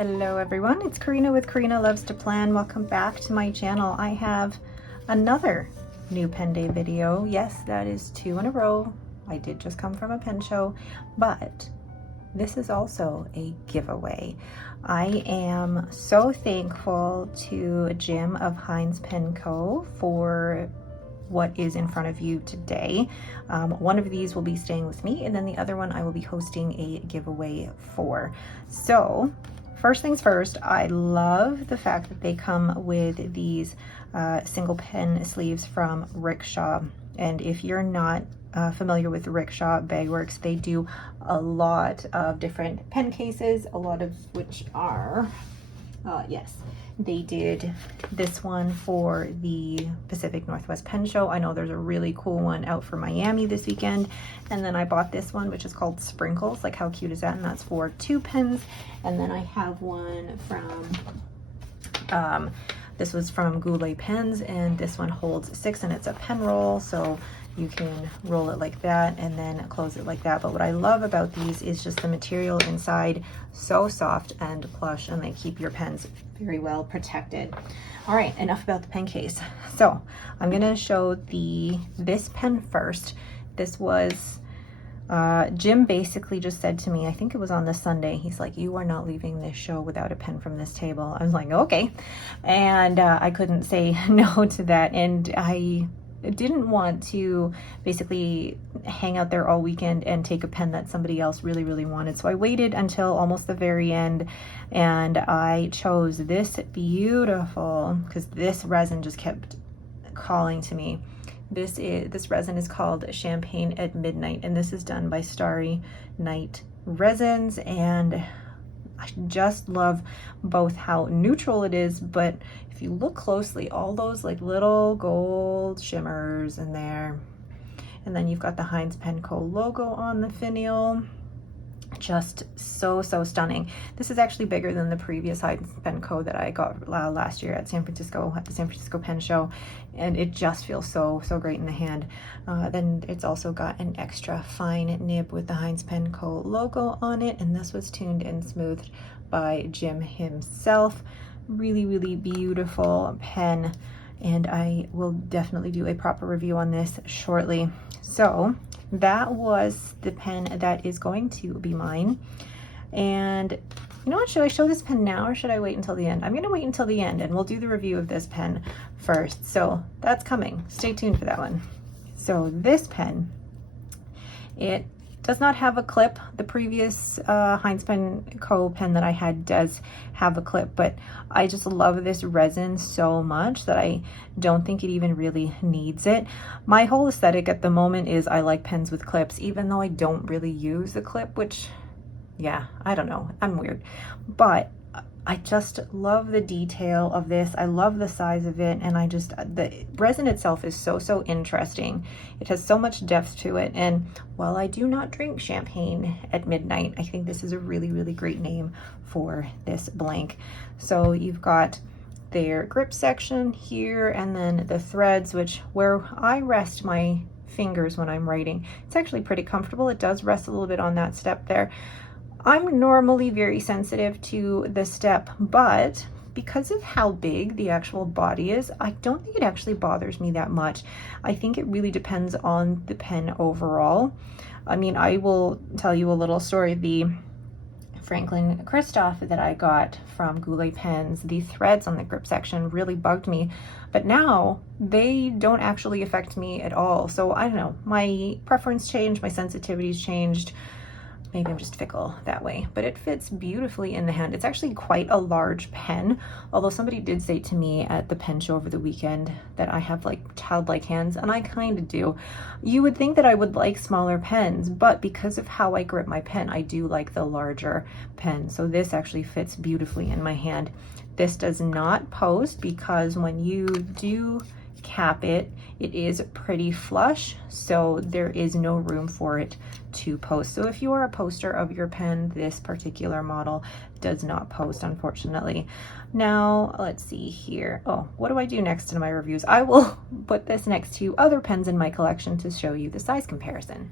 Hello everyone, it's Karina with Karina Loves to Plan. Welcome back to my channel. I have another new pen day video. Yes, that is 2 in a row. I did just come from a pen show, but this is also a giveaway. I am so thankful to Jim of Hinze Pen Co. for what is in front of you today. One of these will be staying with me, and then the other one I will be hosting a giveaway for. So first things first, I love the fact that they come with these single pen sleeves from Rickshaw. And if you're not familiar with Rickshaw Bagworks, they do a lot of different pen cases, a lot of which are, yes, they did this one for the Pacific Northwest Pen Show. I know there's a really cool one out for Miami this weekend. And then I bought this one, which is called Sprinkles. Like, how cute is that? And that's for 2 pens. And then I have one from, this was from Goulet Pens, and this one holds 6, and it's a pen roll. So you can roll it like that and then close it like that. But what I love about these is just the material inside, so soft and plush, and they keep your pens very well protected. All right, enough about the pen case. So I'm gonna show this pen first. This was, Jim basically just said to me, I think it was on the Sunday, he's like, you are not leaving this show without a pen from this table. I was like, okay. And I couldn't say no to that. And I didn't want to basically hang out there all weekend and take a pen that somebody else really wanted. So I waited until almost the very end, and I chose this beautiful, because this resin just kept calling to me. This resin is called Champagne at Midnight, and this is done by Starry Night Resins. And I just love both how neutral it is, but if you look closely, all those like little gold shimmers in there. And then you've got the Hinze Pen Co. logo on the finial. Just so stunning. This is actually bigger than the previous Hinze Pen Co. that I got last year at the San Francisco Pen Show, and it just feels so great in the hand. Then it's also got an extra fine nib with the Hinze Pen Co. logo on it, and this was tuned and smoothed by Jim himself. Really beautiful pen, and I will definitely do a proper review on this shortly. So that was the pen that is going to be mine. And you know what, should I show this pen now or should I wait until the end? I'm gonna wait until the end, and we'll do the review of this pen first. So that's coming, stay tuned for that one. So this pen, it does not have a clip. The previous Hinze Pen Co. pen that I had does have a clip, but I just love this resin so much that I don't think it even really needs it. My whole aesthetic at the moment is I like pens with clips, even though I don't really use the clip, which, yeah, I don't know, I'm weird. But I just love the detail of this. I love the size of it, and the resin itself is so interesting. It has so much depth to it, and while I do not drink champagne at midnight, I think this is a really great name for this blank. So you've got their grip section here, and then the threads, where I rest my fingers when I'm writing. It's actually pretty comfortable. It does rest a little bit on that step there. I'm normally very sensitive to the step, but because of how big the actual body is, I don't think it actually bothers me that much. I think it really depends on the pen overall. I mean, I will tell you a little story. The Franklin Christoph that I got from Goulet Pens, the threads on the grip section really bugged me, but now they don't actually affect me at all. So I don't know, my preference changed, my sensitivities changed. Maybe I'm just fickle that way, but it fits beautifully in the hand. It's actually quite a large pen, although somebody did say to me at the pen show over the weekend that I have like childlike hands, and I kind of do. You would think that I would like smaller pens, but because of how I grip my pen, I do like the larger pen. So this actually fits beautifully in my hand. This does not post because when you do cap it, it is pretty flush, so there is no room for it to post. So if you are a poster of your pen, this particular model does not post, unfortunately. Now let's see here. Oh, what do I do next in my reviews? I will put this next to other pens in my collection to show you the size comparison.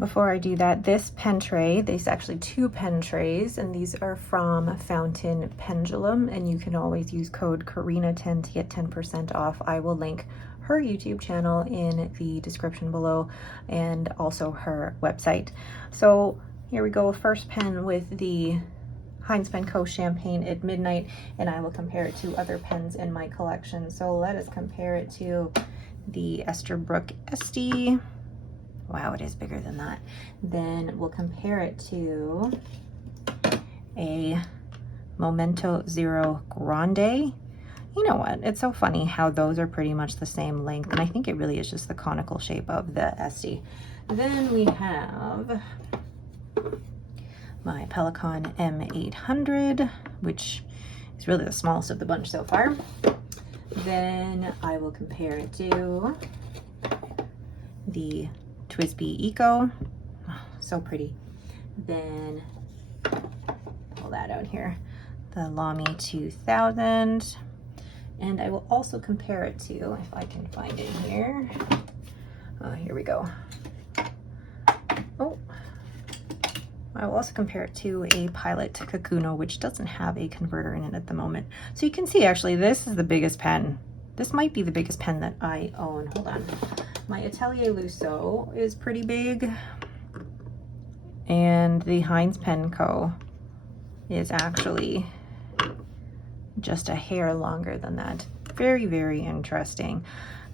Before I do that, this pen tray, there's actually 2 pen trays, and these are from Fountain Pendulum, and you can always use code Karina10 to get 10% off. I will link her YouTube channel in the description below and also her website. So here we go, first pen with the Hinze Pen Co. Champagne at Midnight, and I will compare it to other pens in my collection. So let us compare it to the Esterbrook SD. Wow, it is bigger than that. Then we'll compare it to a Momento Zero Grande. You know what? It's so funny how those are pretty much the same length, and I think it really is just the conical shape of the SD. Then we have my Pelikan M800, which is really the smallest of the bunch so far. Then I will compare it to the TWSBI Eco. Oh, so pretty. Then pull that out here, the Lamy 2000. And I will also compare it to, if I can find it here. Here we go. Oh, I will also compare it to a Pilot Kakuno, which doesn't have a converter in it at the moment. So you can see, actually, this is the biggest pen. This might be the biggest pen that I own. Hold on. My Atelier Lusso is pretty big, and the Hinze Pen Co. is actually just a hair longer than that. Very, very interesting.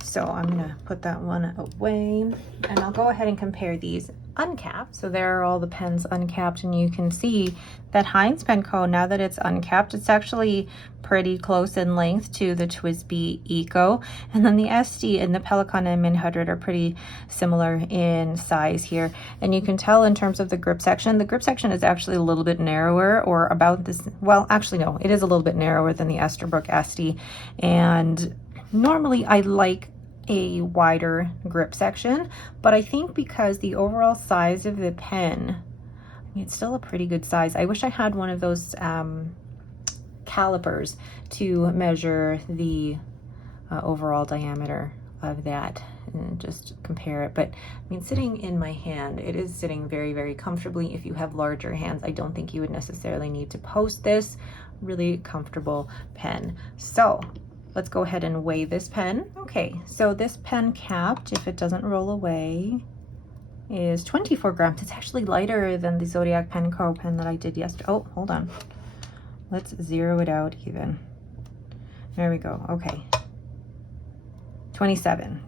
So I'm gonna put that one away, and I'll go ahead and compare these uncapped. So there are all the pens uncapped, and you can see that Hinze Pen Co., now that it's uncapped, it's actually pretty close in length to the TWSBI Eco, and then the SD and the Pelikan M800 are pretty similar in size here. And you can tell in terms of the grip section is actually a little bit narrower, or about this, well, actually no, it is a little bit narrower than the Esterbrook SD. And normally I like a wider grip section, but I think because the overall size of the pen, I mean, it's still a pretty good size. I wish I had one of those calipers to measure the overall diameter of that and just compare it. But I mean, sitting in my hand, it is sitting very, very comfortably. If you have larger hands, I don't think you would necessarily need to post this. Really comfortable pen. So let's go ahead and weigh this pen. Okay, so this pen capped, if it doesn't roll away, is 24 grams. It's actually lighter than the Zodiac Pen Co. pen that I did yesterday. Oh, hold on. Let's zero it out even. There we go. Okay. 27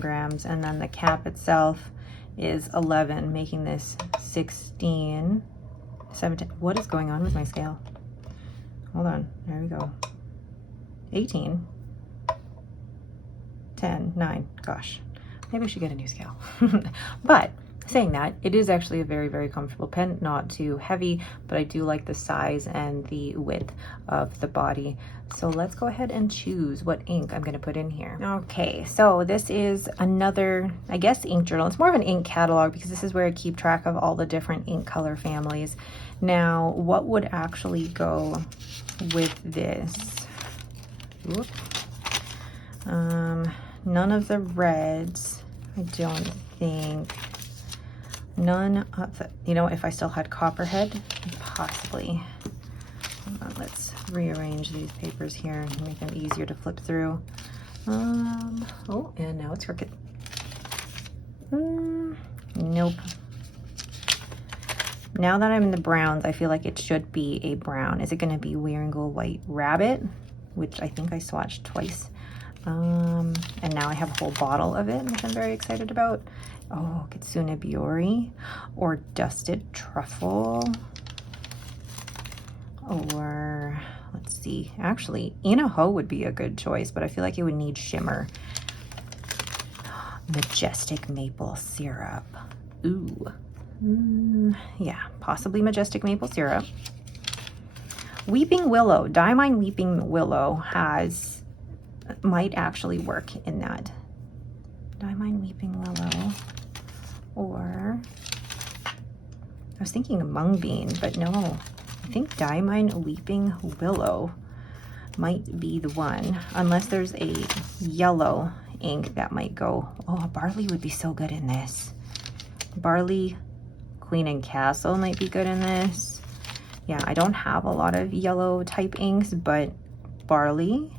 grams. And then the cap itself is 11, making this 16, 17. What is going on with my scale? Hold on. There we go. 18, 10, 9. Gosh, maybe I should get a new scale. But saying that, it is actually a very, very comfortable pen, not too heavy, but I do like the size and the width of the body. So let's go ahead and choose what ink I'm going to put in here. Okay, so this is another, I guess, ink journal. It's more of an ink catalog because this is where I keep track of all the different ink color families. Now, what would actually go with this? Whoop. None of the reds, I don't think. None of the, you know, if I still had Copperhead, possibly. Hold on, let's rearrange these papers here and make them easier to flip through. Oh, and now it's crooked. Nope. Now that I'm in the browns, I feel like it should be a brown. Is it going to be Wieringle White Rabbit, which I think I swatched twice? And now I have a whole bottle of it, which I'm very excited about. Oh, Kitsune Biori, or Dusted Truffle, or let's see, actually Inaho would be a good choice, but I feel like it would need shimmer. Majestic Maple Syrup. Ooh. Yeah, possibly Majestic Maple Syrup. Weeping Willow, Diamine Weeping Willow might actually work in that. Diamine Weeping Willow, or I was thinking Mung Bean, but no, I think Diamine Weeping Willow might be the one, unless there's a yellow ink that might go. Oh, Barley would be so good in this. Barley, Queen and Castle might be good in this. Yeah, I don't have a lot of yellow type inks, but Barley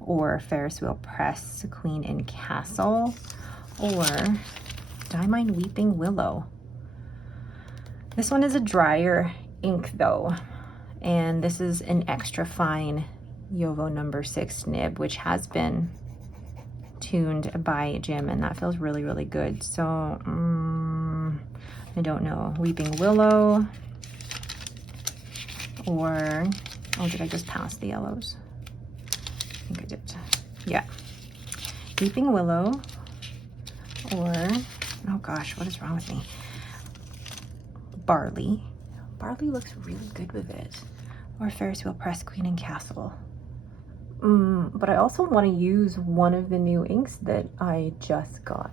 or Ferris Wheel Press, Queen and Castle, or Diamine Weeping Willow. This one is a drier ink though, and this is an extra fine Yovo number 6 nib, which has been tuned by Jim, and that feels really, really good. So I don't know, Weeping Willow, or, oh, did I just pass the yellows? I think I did. Yeah. Weeping Willow, or, oh gosh, what is wrong with me? Barley. Barley looks really good with it. Or Ferris Wheel Press, Queen and Castle. But I also want to use one of the new inks that I just got.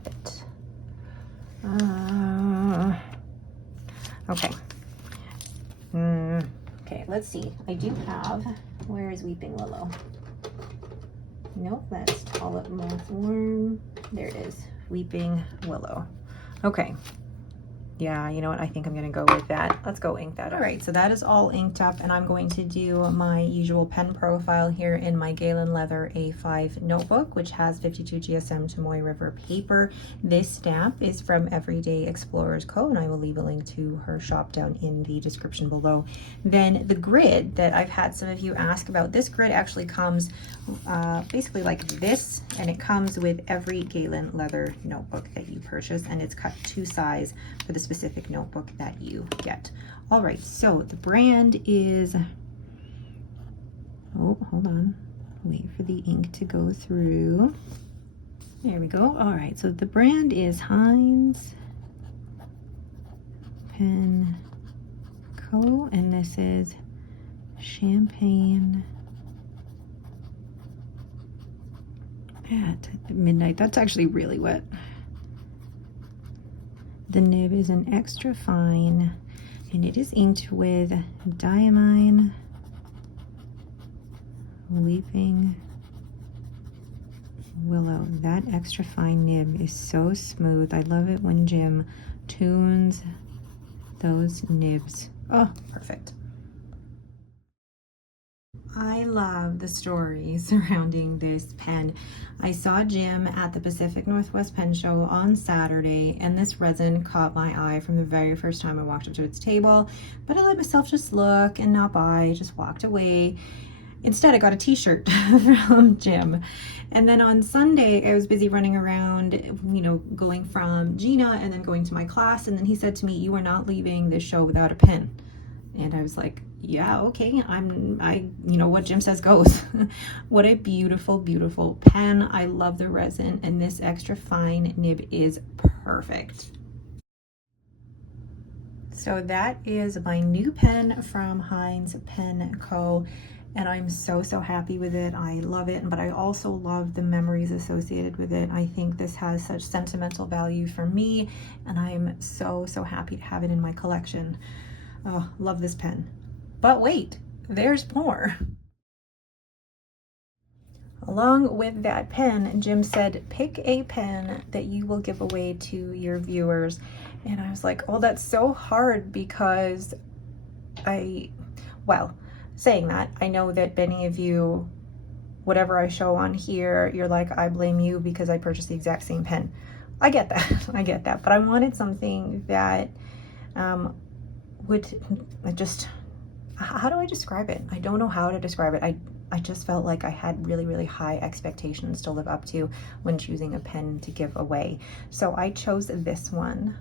Okay. Okay, let's see. I do have, where is Weeping Willow? Nope, that's Tulip Mothworm. There it is, Weeping Willow. Okay. Yeah, you know what? I think I'm going to go with that. Let's go ink that up. All right, so that is all inked up, and I'm going to do my usual pen profile here in my Galen Leather A5 notebook, which has 52 GSM Chamoy River paper. This stamp is from Everyday Explorers Co., and I will leave a link to her shop down in the description below. Then the grid that I've had some of you ask about, this grid actually comes basically like this, and it comes with every Galen Leather notebook that you purchase, and it's cut to size for the specific notebook that you get. All right, so the brand is, oh, hold on, wait for the ink to go through. There we go. All right, so the brand is Hinze Pen Co., and this is Champagne at Midnight. That's actually really wet. The nib is an extra fine, and it is inked with Diamine Weeping Willow. That extra fine nib is so smooth. I love it when Jim tunes those nibs. Oh, perfect. I love the story surrounding this pen. I saw Jim at the Pacific Northwest Pen Show on Saturday, and this resin caught my eye from the very first time I walked up to its table, but I let myself just look and not buy, just walked away. Instead, I got a t-shirt from Jim. And then on Sunday, I was busy running around, you know, going from Gina and then going to my class, and then he said to me, "You are not leaving this show without a pen." And I was like, yeah, okay, you know, what Jim says goes. What a beautiful, beautiful pen. I love the resin, and this extra fine nib is perfect. So that is my new pen from Hinze Pen Co., and I'm so, so happy with it. I love it, but I also love the memories associated with it. I think this has such sentimental value for me, and I'm so, so happy to have it in my collection. Oh, love this pen. But wait, there's more. Along with that pen, Jim said, pick a pen that you will give away to your viewers. And I was like, oh, that's so hard, because well, saying that, I know that many of you, whatever I show on here, you're like, I blame you because I purchased the exact same pen. I get that, I get that. But I wanted something that would just, how do I describe it? I don't know how to describe it. I just felt like I had really, really high expectations to live up to when choosing a pen to give away. So I chose this one.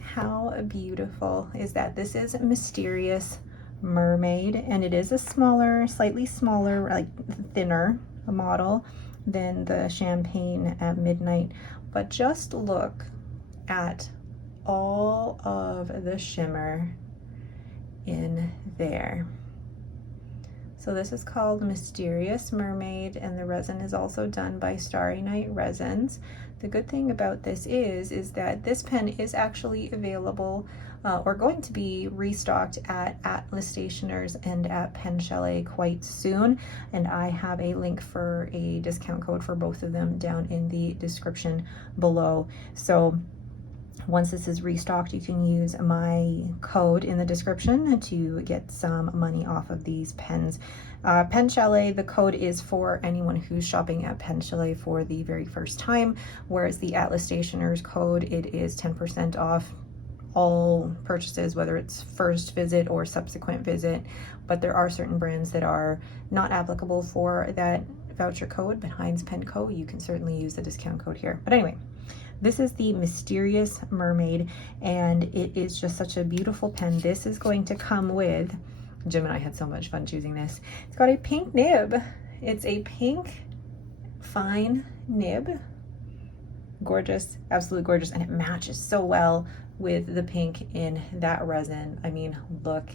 How beautiful is that? This is Mysterious Mermaid, and it is a smaller, slightly smaller, like thinner model than the Champagne at Midnight. But just look at all of the shimmer in there. So this is called Mysterious Mermaid, and the resin is also done by Starry Night Resins. The good thing about this is that this pen is actually available or going to be restocked at Atlas Stationers and at PenChalet quite soon, and I have a link for a discount code for both of them down in the description below. So once this is restocked, you can use my code in the description to get some money off of these pens. PenChalet, the code is for anyone who's shopping at PenChalet for the very first time, whereas the Atlas Stationers code, it is 10% off all purchases, whether it's first visit or subsequent visit. But there are certain brands that are not applicable for that voucher code, but Hinze Pen Co, you can certainly use the discount code here. But anyway, this is the Mysterious Mermaid, and it is just such a beautiful pen. This is going to come with, Jim and I had so much fun choosing this. It's got a pink nib. It's a pink fine nib. Gorgeous, absolutely gorgeous, and it matches so well with the pink in that resin. I mean, look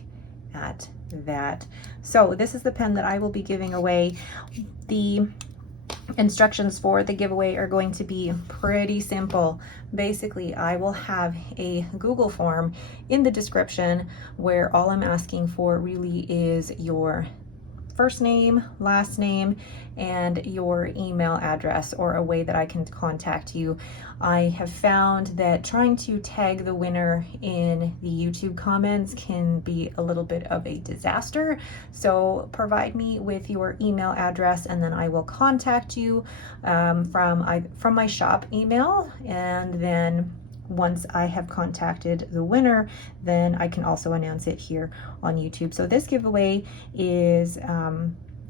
at that. So this is the pen that I will be giving away. The instructions for the giveaway are going to be pretty simple. Basically, I will have a Google form in the description where all I'm asking for really is your first name, last name, and your email address, or a way that I can contact you. I have found that trying to tag the winner in the YouTube comments can be a little bit of a disaster. So provide me with your email address, and then I will contact you from my shop email. And then once I have contacted the winner, then I can also announce it here on YouTube. So this giveaway is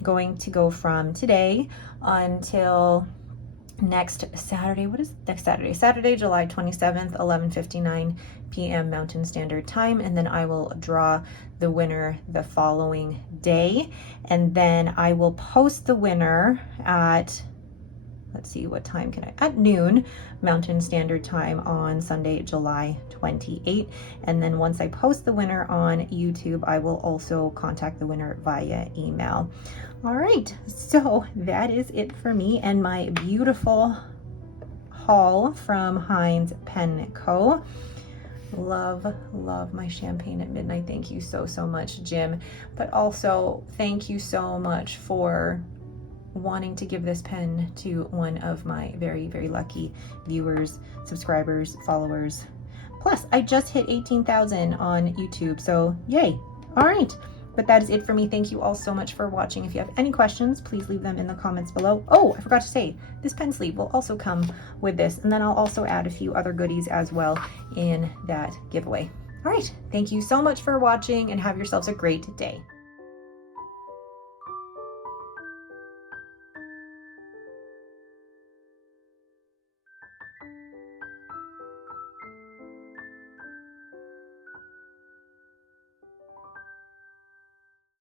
going to go from today until next Saturday. What is next Saturday? Saturday, July 27th, 11:59 p.m. Mountain Standard Time. And then I will draw the winner the following day. And then I will post the winner at, let's see, what time can I, at noon Mountain Standard Time on Sunday, July 28th. And then once I post the winner on YouTube, I will also contact the winner via email. All right, so that is it for me and my beautiful haul from Hinze Pen Co. Love, love my champagne at midnight. Thank you so, so much, Jim. But also thank you so much for wanting to give this pen to one of my very, very lucky viewers, subscribers, followers. Plus, I just hit 18,000 on YouTube, so yay. All right, but that is it for me. Thank you all so much for watching. If you have any questions, please leave them in the comments below. Oh, I forgot to say, this pen sleeve will also come with this, and then I'll also add a few other goodies as well in that giveaway. All right, thank you so much for watching, and have yourselves a great day.